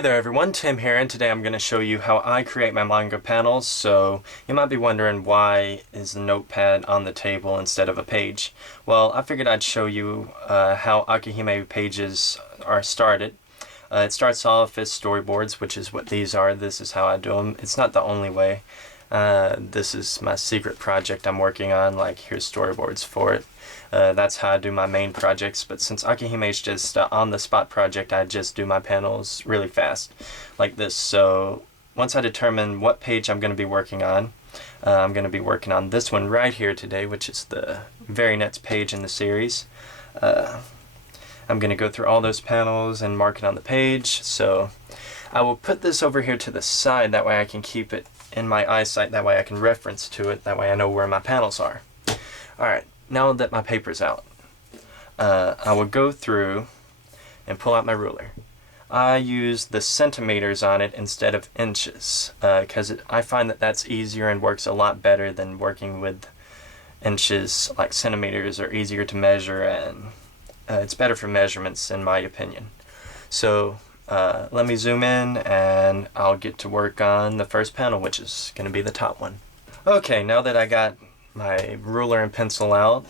Hey there everyone, Tim here, and today I'm going to show you how I create my manga panels. So you might be wondering, why is the notepad on the table instead of a page? Well, I figured I'd show you how Akihime pages are started. It starts off as storyboards, which is what these are. This is how I do them. It's not the only way. This is my secret project I'm working on, like here's storyboards for it. That's how I do my main projects, but since Akihime is just on the spot project, I just do my panels really fast, like this. So once I determine what page I'm going to be working on, I'm going to be working on this one right here today, which is the very next page in the series. I'm going to go through all those panels and mark it on the page. So I will put this over here to the side, that way I can keep it in my eyesight, that way I can reference to it, that way I know where my panels are. Alright, now that my paper's out, I will go through and pull out my ruler. I use the centimeters on it instead of inches, because I find that that's easier and works a lot better than working with inches. Like centimeters are easier to measure, and it's better for measurements in my opinion. So let me zoom in and I'll get to work on the first panel, which is going to be the top one. Okay, now that I got my ruler and pencil out,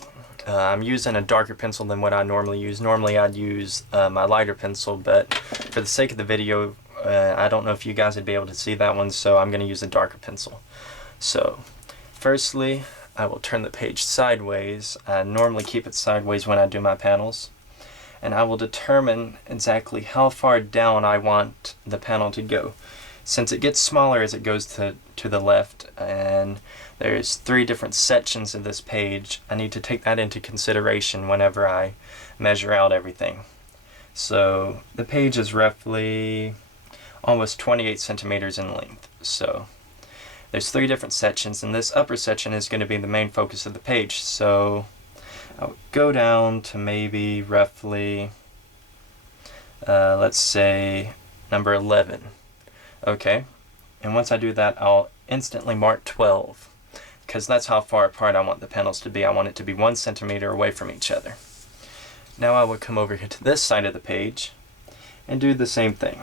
I'm using a darker pencil than what I normally use. Normally I'd use my lighter pencil, but for the sake of the video, I don't know if you guys would be able to see that one, so I'm going to use a darker pencil. So firstly, I will turn the page sideways. I normally keep it sideways when I do my panels. And I will determine exactly how far down I want the panel to go. Since it gets smaller as it goes to the left, and there's 3 different sections of this page, I need to take that into consideration whenever I measure out everything. So the page is roughly almost 28 centimeters in length. So there's 3 different sections, and this upper section is going to be the main focus of the page. So I'll go down to maybe roughly, let's say, number 11. Okay, and once I do that, I'll instantly mark 12, because that's how far apart I want the panels to be. I want it to be 1 centimeter away from each other. Now I will come over here to this side of the page and do the same thing.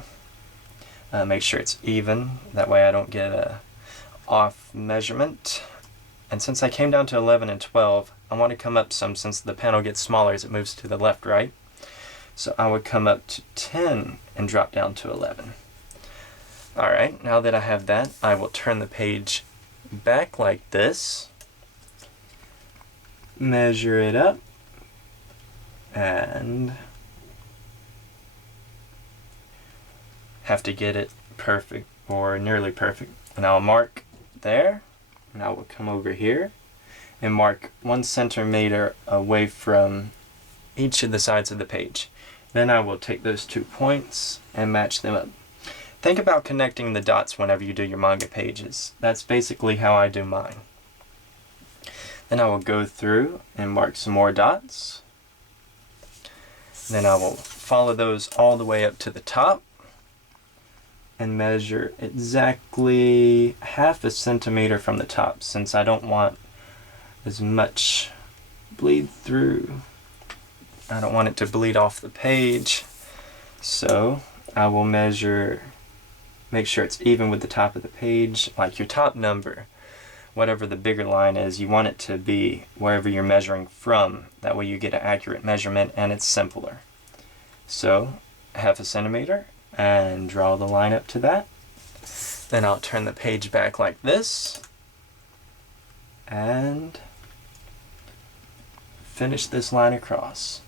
Make sure it's even, that way I don't get a off measurement. And since I came down to 11 and 12, I want to come up some, since the panel gets smaller as it moves to the left, right? So I would come up to 10 and drop down to 11. Alright, now that I have that, I will turn the page back like this, measure it up, and have to get it perfect, or nearly perfect. And I'll mark there, and I will come over here and mark 1 centimeter away from each of the sides of the page. Then I will take those 2 points and match them up. Think about connecting the dots whenever you do your manga pages. That's basically how I do mine. Then I will go through and mark some more dots. Then I will follow those all the way up to the top and measure exactly half a centimeter from the top, since I don't want as much bleed through. I don't want it to bleed off the page. So I will measure, make sure it's even with the top of the page, like your top number, whatever the bigger line is, you want it to be wherever you're measuring from. That way you get an accurate measurement and it's simpler. So half a centimeter, and draw the line up to that. Then I'll turn the page back like this and finish this line across.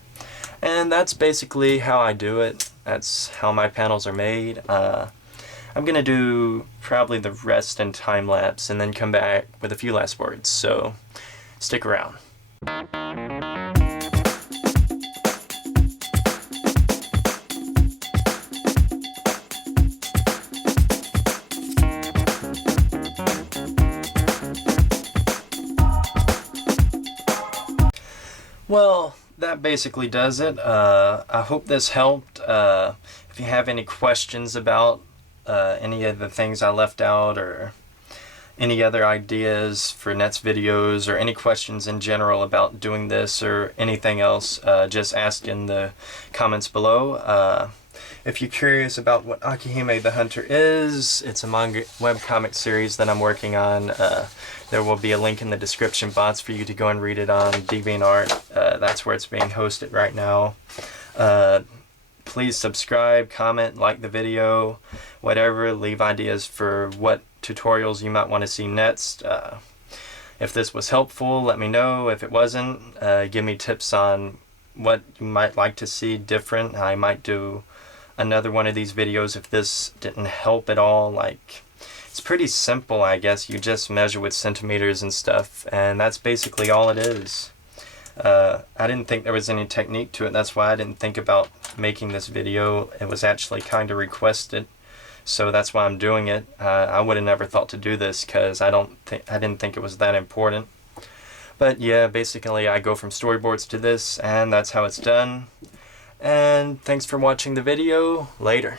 And that's basically how I do it. That's how my panels are made. I'm going to do probably the rest in time-lapse and then come back with a few last words, so stick around. Well, that basically does it. I hope this helped. If you have any questions about any of the things I left out, or any other ideas for next videos, or any questions in general about doing this or anything else, just ask in the comments below. If you're curious about what Akihime the Hunter is, it's a manga webcomic series that I'm working on. There will be a link in the description box for you to go and read it on DeviantArt. That's where it's being hosted right now. Please subscribe, comment, like the video, whatever. Leave ideas for what tutorials you might want to see next. If this was helpful, let me know. If it wasn't, give me tips on what you might like to see different. I might do another one of these videos if this didn't help at all. Like, it's pretty simple, I guess. You just measure with centimeters and stuff, and that's basically all it is. I didn't think there was any technique to it. That's why I didn't think about making this video. It was actually kind of requested, so that's why I'm doing it. I would have never thought to do this because I didn't think it was that important. But yeah, basically I go from storyboards to this, and that's how it's done. And thanks for watching the video. Later.